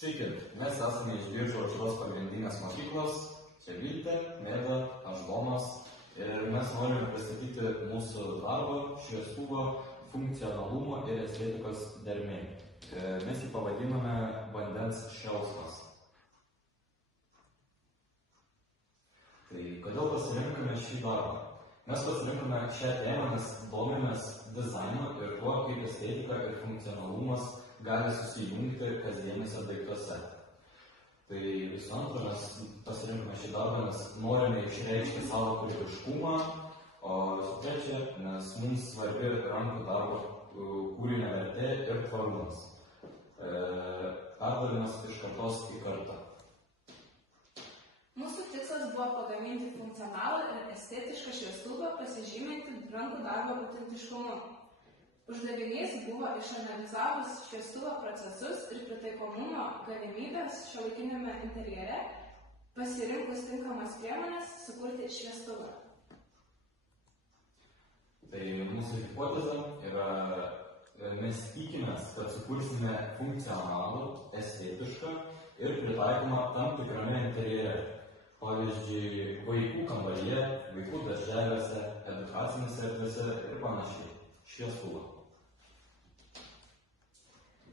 Sveiki, mes esame iš Biržų aušros pagrindinės mokyklos, čia Viltė, Mėda, aš Domas ir mes norime pristatyti mūsų darbą šviestuvo funkcionalumo ir estetikos dermė. Mes jį pavadiname vandens šėlsmas. Tai kodėl pasirinkome šį darbą? Mes pasirinkome šią temą, nes domimės dizainu ir tuo, kaip estetika ir funkcionalumas gali susijungti kasdienėse daiktuose. Tai visų antra, mes pasirinkome šį darbą, nes norime išreikšti savo kūrybiškumą, o visų trečia, nes mums svarbi rankų darbo kūrinio vertė ir tvarumas. Perdavimas iš kartos į kartą. Mūsų tikslas buvo pagaminti funkcionalų ir estetišką šviestuvą, pasižyminti rankų darbo autentiškumu. Uždavinys buvo išanalizavus šviestuvo procesus ir pritaikomumo galimybės šiuolaikiniame interjere, pasirinkus tinkamas priemonės sukurti šviestuvą. Tai mūsų hipotezė yra, mes tikimės, kad sukursime funkcionalų, estetišką ir pritaikomą tam tikrame interjere. Pavyzdžiui, vaikų kambaryje, vaikų darželiuose, edukacinėse erdvėse ir panašiai. Šviestuvą.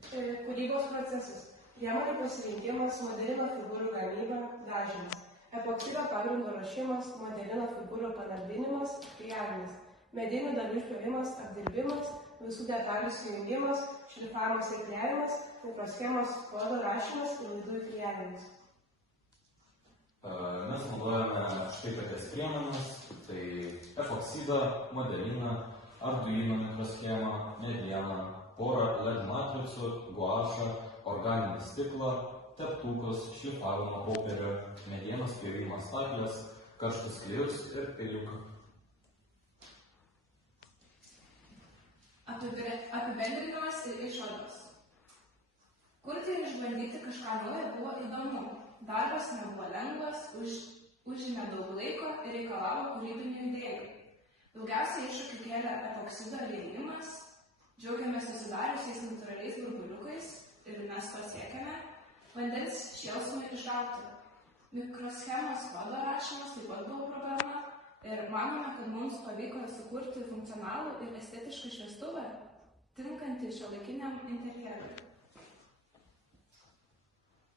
Kūrybos procesas. Priemonių pasirinkimas, modelino figūrų gamyba, dažymas. Epoksido pagrindo ruošimas, modelino figūrų panardinimas, klijavimas. Medinių dalių išpjovimas, apdirbimas, visų detalių sujungimas, šlifavimas ir klijavimas, mikroschemos kodo rašymas ir laidų įklijavimas. Mes naudojame štai tokias priemonės, tai epoksidą, modeliną, arduino mikroschemą, medieną, porą LED matricų, guašą, organinį stiklą, teptukus, šlifavimo popierį, medienos pjovimo staklės, karštus klijus ir peiliuką. Apibendrinimas ir išvados. Kurti ir išbandyti kažką naujo buvo įdomu. Darbas nebuvo lengvas, užėmė daug laiko ir reikalavo kūrybinių idėjų. Daugiausiai iššūkių kėlė epoksido liejimas, džiaugiamės susidariusiais natūraliais burbuliukais ir mes pasiekėme vandens šėlsmui išgauti. Mikroschemos kodo rašymas taip pat buvo problema ir manome, kad mums pavyko sukurti funkcionalų ir estetišką šviestuvą, tinkantį šiuolaikiniam interjerui.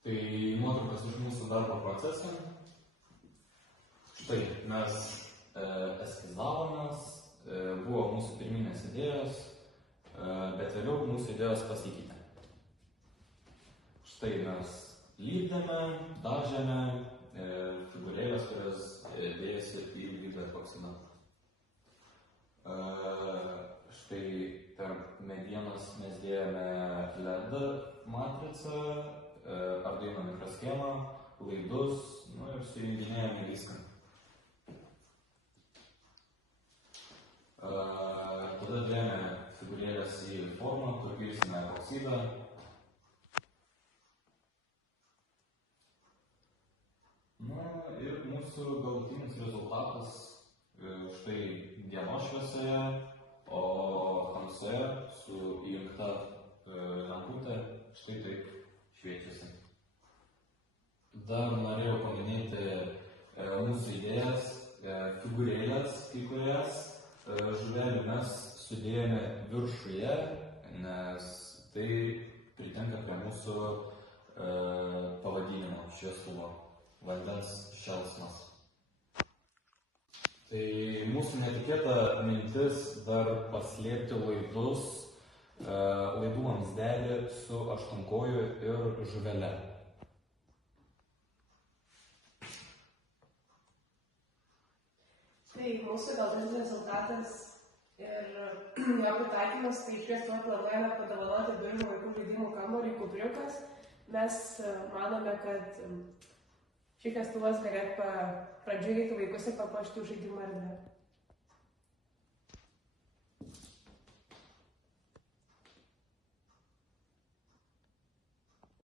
Tai nuotraukas iš mūsų darbo procesą. Štai mes eskizavomės, buvo mūsų pirminės idėjos, bet vėliau mūsų idėjos pasikeitė. Štai mes lipdėme, dažėme figūrėlės, kurias dėjosi į lydo epoksidą. Štai tarp medienos mes dėjome LED matricą, arduino mikroschemą, laidus, ir sujunginėjome viską. Tada dėjome figūrėlės į formą, kur pilsime epoksidą. Ir mūsų galutinis rezultatas štai dienos šviesoje, o tamsoje su įjungta lemputė štai taip šviečiasi. Dar norėjau paminėti mūsų idėjas, figūrėlės, kai kurias žuvelių mes sudėjome viršuje, nes tai pritenka prie mūsų pavadinimo šviestuvo vandens šėlsmas. Tai mūsų netikėta mintis dar paslėpti laidų vamzdelį su aštuonkoju ir žuvele. Tai mūsų galutinis rezultatas ir jo pritaikymas, tai šviestuvo planuojame padovanoti Biržų vaikų žaidimų kambarį Kubriukas. Mes manome, kad šis šviestuvas galėtų pradžiuginti vaikus ir papuošti žaidimų erdvę.